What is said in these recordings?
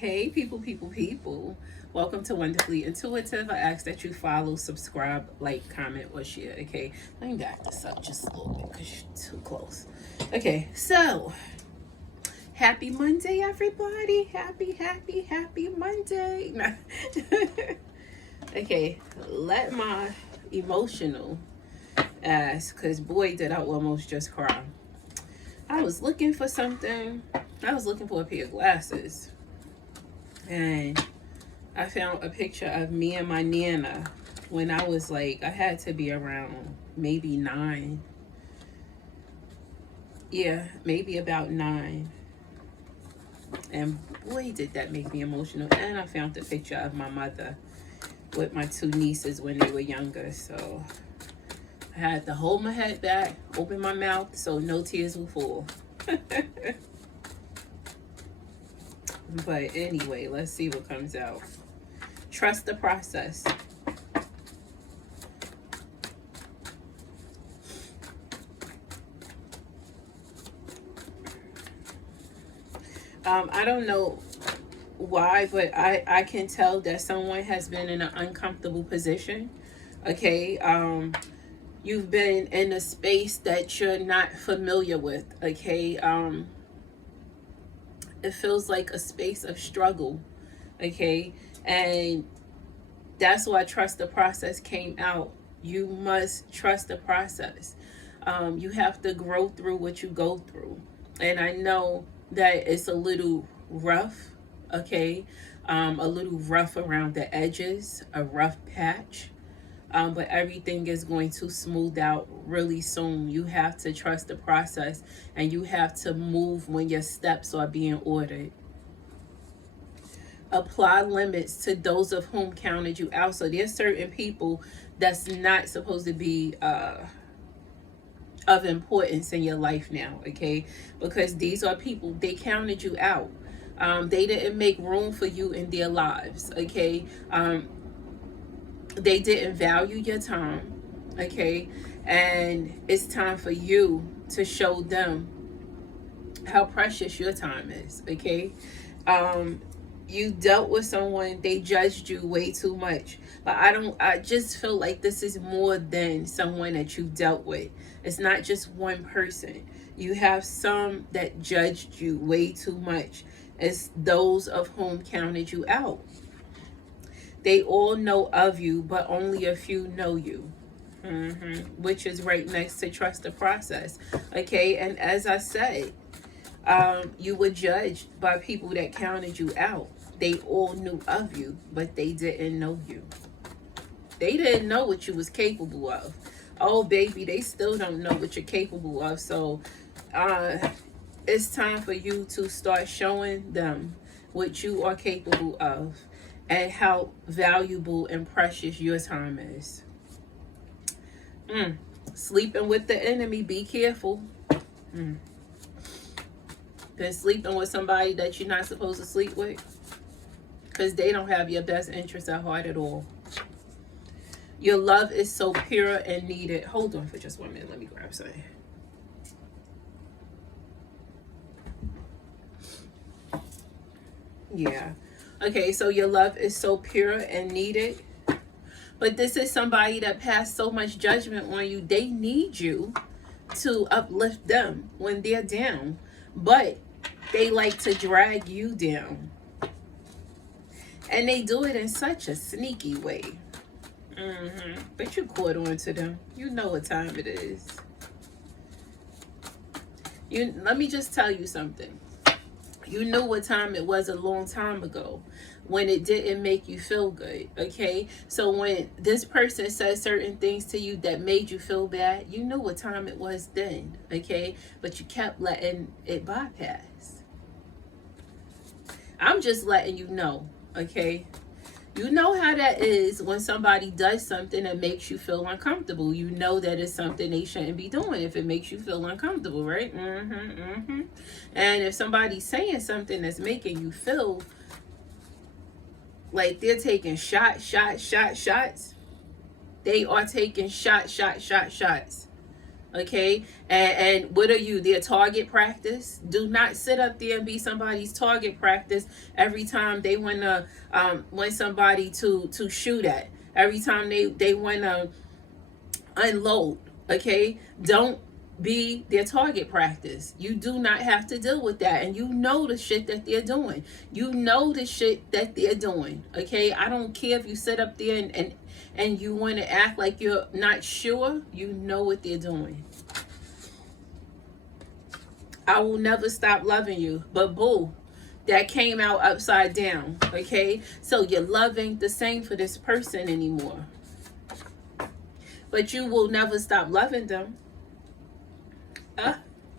Hey, people. Welcome to Wonderfully Intuitive. I ask that you follow, subscribe, like, comment, or share. Okay, let me back this up just a little bit because you're too close. Okay, so happy Monday, everybody. Happy Monday. Okay, let my emotional ass, because boy, did I almost just cry. I was looking for something. I was looking for a pair of glasses. And I found a picture of me and my Nana when I was like, I had to be around maybe 9. Yeah, maybe about 9. And boy, did that make me emotional. And I found the picture of my mother with my 2 nieces when they were younger. So I had to hold my head back, open my mouth so no tears will fall. But anyway, let's see what comes out. Trust the process. I don't know why, but I can tell that someone has been in an uncomfortable position. Okay. You've been in a space that you're not familiar with. Okay. It feels like a space of struggle. Okay. And that's why trust the process came out. You must trust the process. You have to grow through what you go through. And I know that it's a little rough, okay? A little rough around the edges, a rough patch. But everything is going to smooth out really soon. You have to trust the process, and you have to move when your steps are being ordered. Apply limits to those of whom counted you out. So there's certain people that's not supposed to be of importance in your life now, okay? Because these are people, they counted you out. They didn't make room for you in their lives, okay? They didn't value your time, okay? And it's time for you to show them how precious your time is, okay? You dealt with someone, they judged you way too much. But I just feel like this is more than someone that you dealt with. It's not just one person. You have some that judged you way too much. It's those of whom counted you out. They all know of you, but only a few know you. Which is right next to trust the process. Okay, and as I said, you were judged by people that counted you out. They all knew of you, but they didn't know you. They didn't know what you was capable of. Oh, baby, they still don't know what you're capable of. So it's time for you to start showing them what you are capable of and how valuable and precious your time is. Sleeping with the enemy, be careful. Been sleeping with somebody that you're not supposed to sleep with, because they don't have your best interest at heart at all. Your love is so pure and needed. Hold on for just 1 minute. Let me grab something. Yeah. Okay, so your love is so pure and needed. But this is somebody that passed so much judgment on you. They need you to uplift them when they're down. But they like to drag you down. And they do it in such a sneaky way. But you caught on to them. You know what time it is. Let me just tell you something. You knew what time it was a long time ago when it didn't make you feel good, okay? So when this person said certain things to you that made you feel bad, you knew what time it was then, okay? But you kept letting it bypass. I'm just letting you know, okay? You know how that is when somebody does something that makes you feel uncomfortable. You know that it's something they shouldn't be doing if it makes you feel uncomfortable, right? And if somebody's saying something that's making you feel like they're taking shots, they are taking shots. Okay, and what are you, their target practice? Do not sit up there and be somebody's target practice every time they want somebody to shoot at, every time they want to unload. Okay, don't be their target practice. You do not have to deal with that, and you know the shit that they're doing. You know the shit that they're doing. Okay, I don't care if you sit up there and you want to act like you're not sure. You know what they're doing. I will never stop loving you, but boo, that came out upside down. Okay, so your love ain't the same for this person anymore, but you will never stop loving them.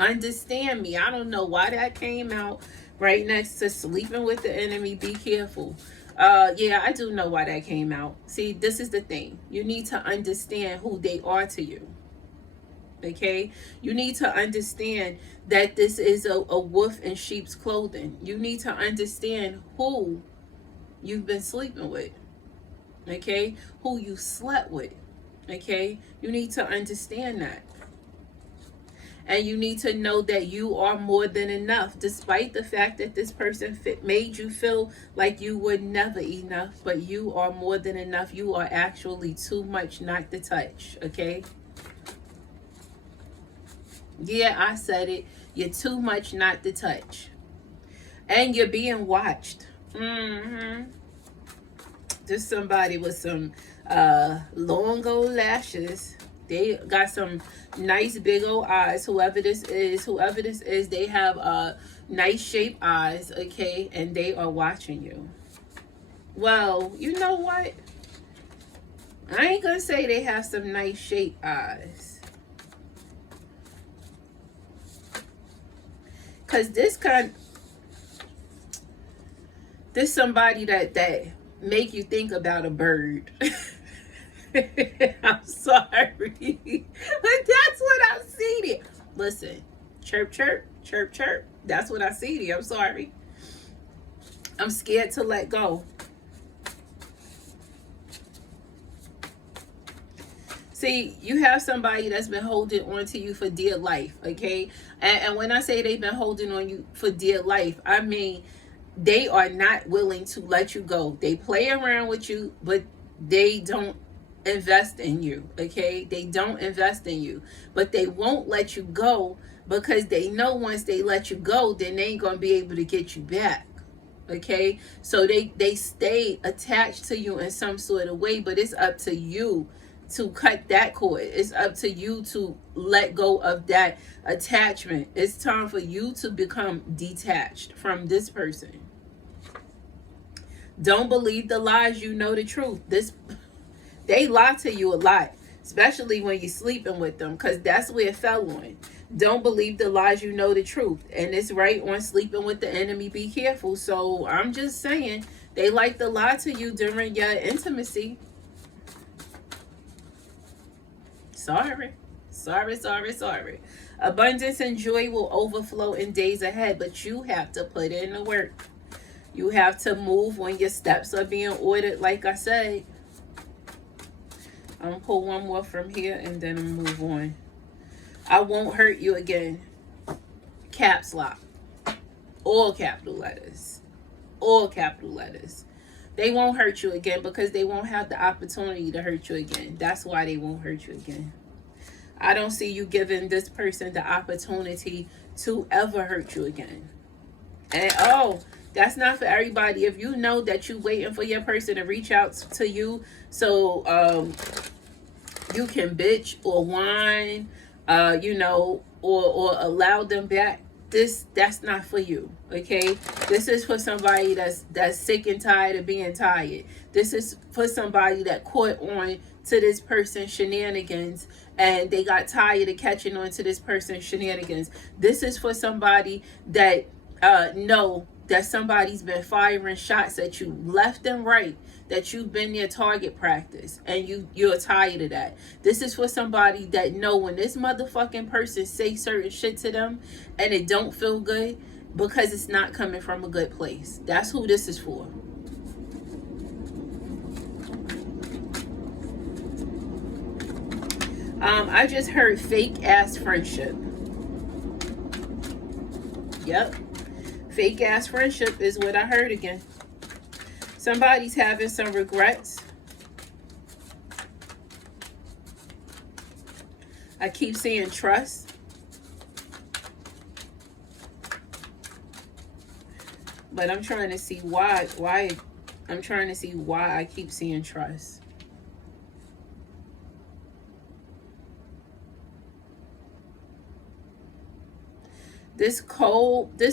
Understand me. I don't know why that came out right next to sleeping with the enemy. Be careful. Yeah, I do know why that came out. See, this is the thing. You need to understand who they are to you. Okay? You need to understand that this is a wolf in sheep's clothing. You need to understand who you've been sleeping with. Okay? Who you slept with. Okay? You need to understand that. And you need to know that you are more than enough, despite the fact that this person made you feel like you were never enough. But you are more than enough. You are actually too much not to touch, okay? Yeah, I said it. You're too much not to touch. And you're being watched. Just somebody with some long old lashes. They got some nice big old eyes. Whoever this is, they have nice shaped eyes, okay? And they are watching you. Well, you know what? I ain't gonna say they have some nice shaped eyes. Cause this somebody that make you think about a bird. I'm sorry, but that's what I see there. Listen, chirp, chirp, chirp, chirp. That's what I see there. I'm sorry. I'm scared to let go. See, you have somebody that's been holding on to you for dear life, okay? And when I say they've been holding on you for dear life, I mean they are not willing to let you go. They play around with you, but they don't invest in you, okay? They don't invest in you, but they won't let you go because they know once they let you go, then they ain't gonna be able to get you back, okay? So they stay attached to you in some sort of way, but it's up to you to cut that cord. It's up to you to let go of that attachment. It's time for you to become detached from this person. Don't believe the lies. You know the truth. They lie to you a lot, especially when you're sleeping with them, because that's where it fell on. Don't believe the lies. You know the truth. And it's right on sleeping with the enemy. Be careful. So I'm just saying, they like to lie to you during your intimacy. Sorry. Abundance and joy will overflow in days ahead, but you have to put in the work. You have to move when your steps are being ordered, like I said. I'm going to pull one more from here and then I'm move on. I won't hurt you again. Caps lock. All capital letters. All capital letters. They won't hurt you again because they won't have the opportunity to hurt you again. That's why they won't hurt you again. I don't see you giving this person the opportunity to ever hurt you again. And that's not for everybody. If you know that you're waiting for your person to reach out to you so you can bitch or whine, or allow them back, that's not for you, okay? This is for somebody that's sick and tired of being tired. This is for somebody that caught on to this person's shenanigans and they got tired of catching on to this person's shenanigans. This is for somebody that know that somebody's been firing shots at you left and right, that you've been their target practice and you're tired of that. This is for somebody that know when this motherfucking person say certain shit to them and it don't feel good because it's not coming from a good place. That's who this is for. I just heard fake ass friendship. Yep. Fake ass friendship is what I heard again. Somebody's having some regrets. I keep seeing trust. But I'm trying to see why I'm trying to see why I keep seeing trust. This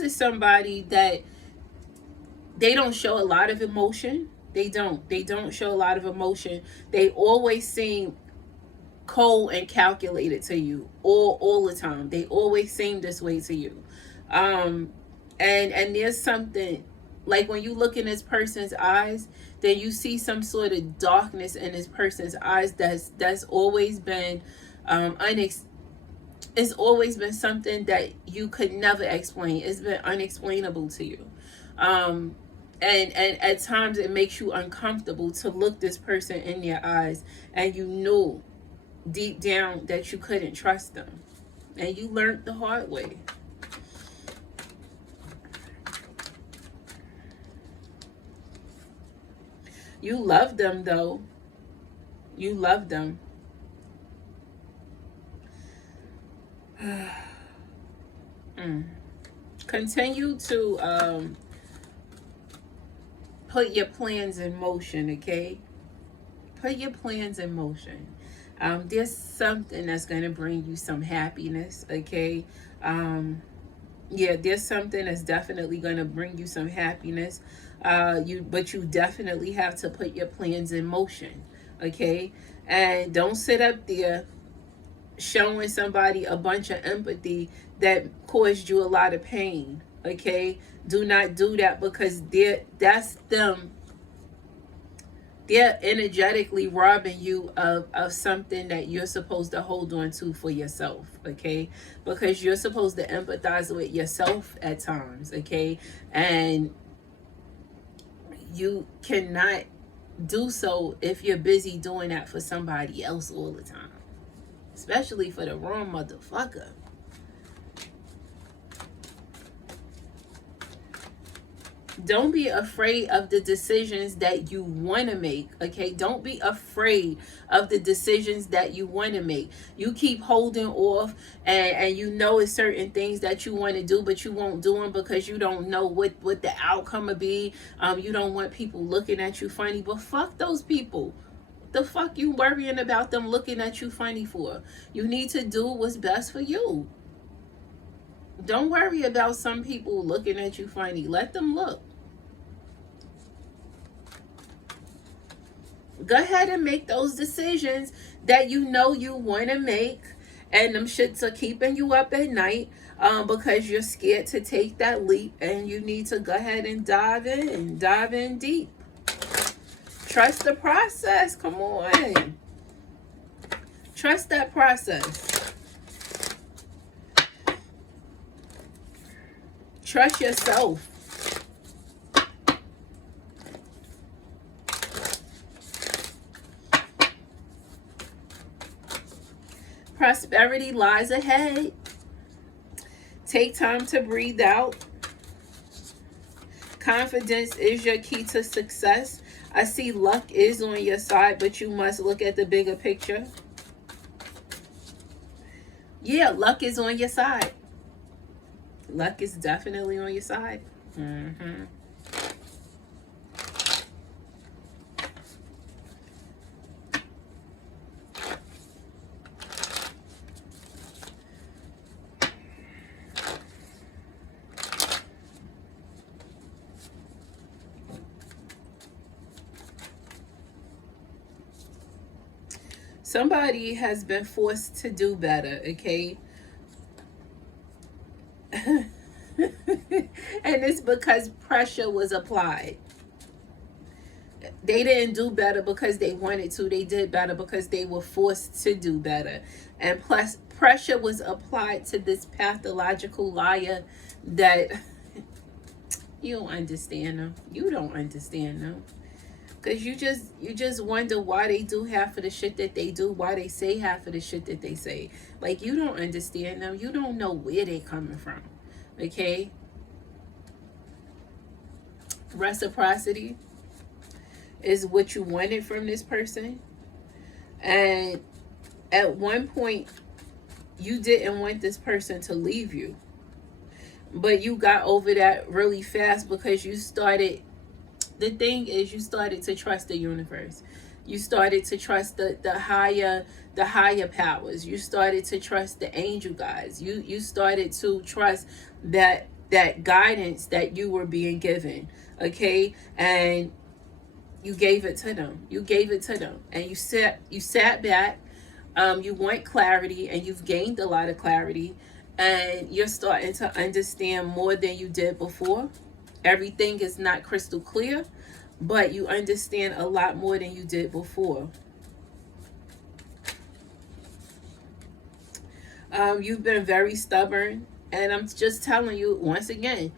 is somebody that they don't show a lot of emotion. They don't show a lot of emotion. They always seem cold and calculated to you all the time. They always seem this way to you. And there's something, like when you look in this person's eyes, then you see some sort of darkness in this person's eyes that's always been it's always been something that you could never explain. It's been unexplainable to you. And at times it makes you uncomfortable to look this person in their eyes, and you know deep down that you couldn't trust them, and you learned the hard way. You love them though. You love them. Continue to put your plans in motion, okay? Put your plans in motion. There's something that's going to bring you some happiness, okay? Yeah, there's something that's definitely going to bring you some happiness. But you definitely have to put your plans in motion, okay? And don't sit up there showing somebody a bunch of empathy that caused you a lot of pain, okay? Do not do that, because that's them. They're energetically robbing you of something that you're supposed to hold on to for yourself, okay? Because you're supposed to empathize with yourself at times, okay? And you cannot do so if you're busy doing that for somebody else all the time, especially for the wrong motherfucker. Don't be afraid of the decisions that you want to make, okay? Don't be afraid of the decisions that you want to make. You keep holding off, and you know it's certain things that you want to do, but you won't do them because you don't know what the outcome will be. You don't want people looking at you funny, but fuck those people. The fuck you worrying about them looking at you funny for? You need to do what's best for you. Don't worry about some people looking at you funny. Let them look. Go ahead and make those decisions that you know you want to make, and them shits are keeping you up at night because you're scared to take that leap, and you need to go ahead and dive in deep. Trust the process. Come on. Trust that process. Trust yourself. Prosperity lies ahead. Take time to breathe out. Confidence is your key to success. I see luck is on your side, but you must look at the bigger picture. Yeah, luck is on your side. Luck is definitely on your side. Somebody has been forced to do better, okay? And it's because pressure was applied. They didn't do better because they wanted to. They did better because they were forced to do better. And plus, pressure was applied to this pathological liar that you don't understand them. You don't understand them. Because you just wonder why they do half of the shit that they do, why they say half of the shit that they say. Like, you don't understand them. You don't know where they coming from. Okay? Reciprocity is what you wanted from this person. And at one point, you didn't want this person to leave you. But you got over that really fast because you started, the thing is, you started to trust the universe. You started to trust the higher powers. You started to trust the angel guides. You started to trust that guidance that you were being given. Okay? And you gave it to them. You gave it to them. And you sat back. You want clarity, and you've gained a lot of clarity, and you're starting to understand more than you did before. Everything is not crystal clear, but you understand a lot more than you did before. You've been very stubborn, and I'm just telling you once again,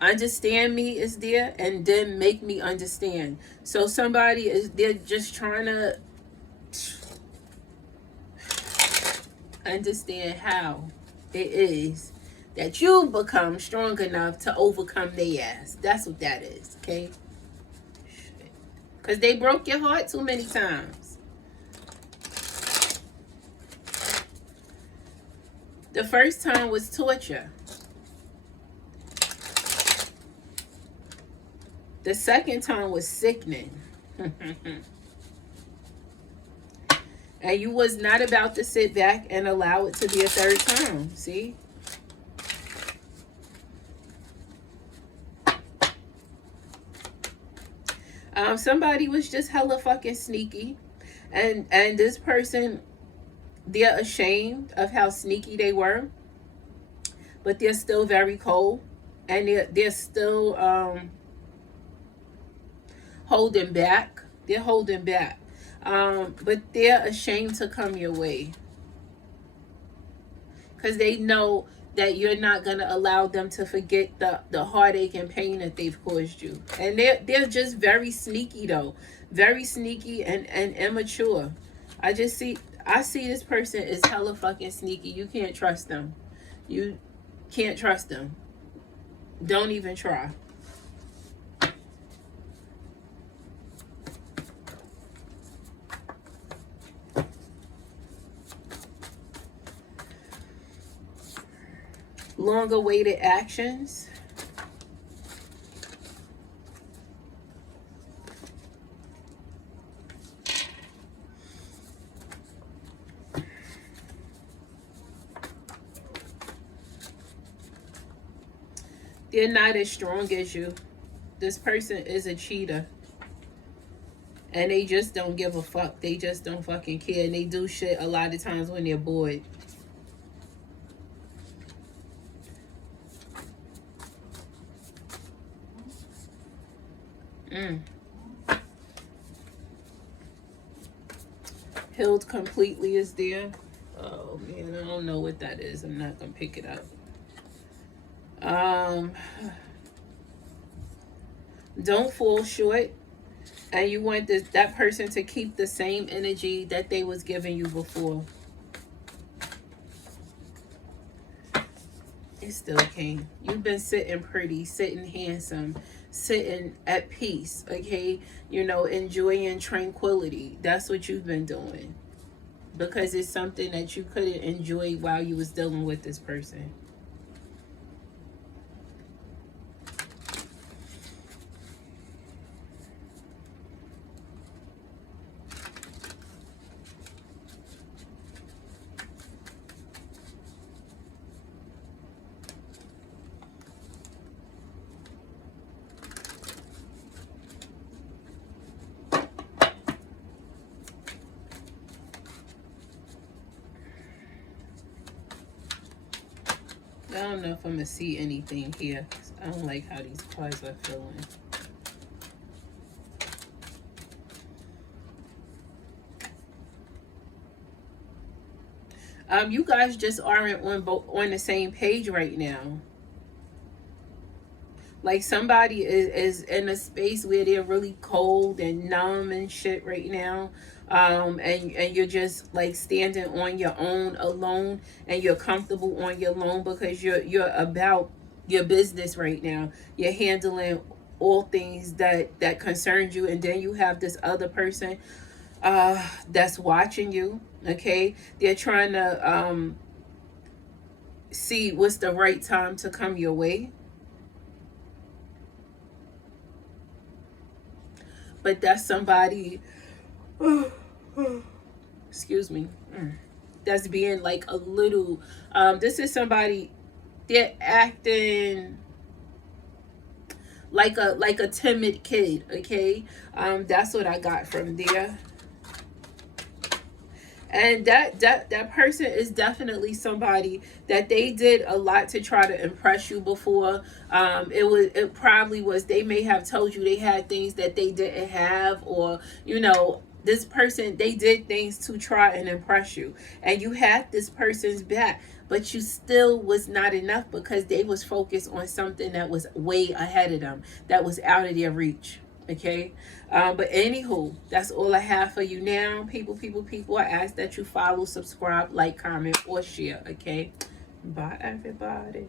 understand me is there, and then make me understand. So somebody is, they're just trying to understand how it is that you become strong enough to overcome their ass. That's what that is, okay? Because they broke your heart too many times. The first time was torture. The second time was sickening. And you was not about to sit back and allow it to be a third time. See? Somebody was just hella fucking sneaky. And this person, they're ashamed of how sneaky they were. But they're still very cold. And they're still holding back. They're holding back. But they're ashamed to come your way. Because they know that you're not going to allow them to forget the heartache and pain that they've caused you. And they're just very sneaky, though. Very sneaky and immature. I see this person is hella fucking sneaky. You can't trust them. You can't trust them. Don't even try. Long awaited actions. They're not as strong as you. This person is a cheater. And they just don't give a fuck. They just don't fucking care. And they do shit a lot of times when they're bored. Healed completely is there. Oh man, I don't know what that is. I'm not gonna pick it up. Don't fall short. And you want that person to keep the same energy that they was giving you before. It still came. You've been sitting pretty, sitting handsome, sitting at peace, okay? You know, enjoying tranquility. That's what you've been doing. Because it's something that you couldn't enjoy while you was dealing with this person. I don't know if I'm going to see anything here. I don't like how these cards are feeling. You guys just aren't on the same page right now. Like somebody is in a space where they're really cold and numb and shit right now. And you're just like standing on your own alone, and you're comfortable on your own because you're about your business right now. You're handling all things that concerns you, and then you have this other person that's watching you. Okay, they're trying to see what's the right time to come your way. But that's somebody, excuse me, that's being like a little, this is somebody, they're acting like a timid kid. Okay, that's what I got from there. And that person is definitely somebody that they did a lot to try to impress you before. It probably was, they may have told you they had things that they didn't have, or this person, they did things to try and impress you, and you had this person's back, but you still was not enough because they was focused on something that was way ahead of them, that was out of their reach. Okay, but anywho, that's all I have for you now. People, I ask that you follow, subscribe, like, comment, or share. Okay, bye everybody.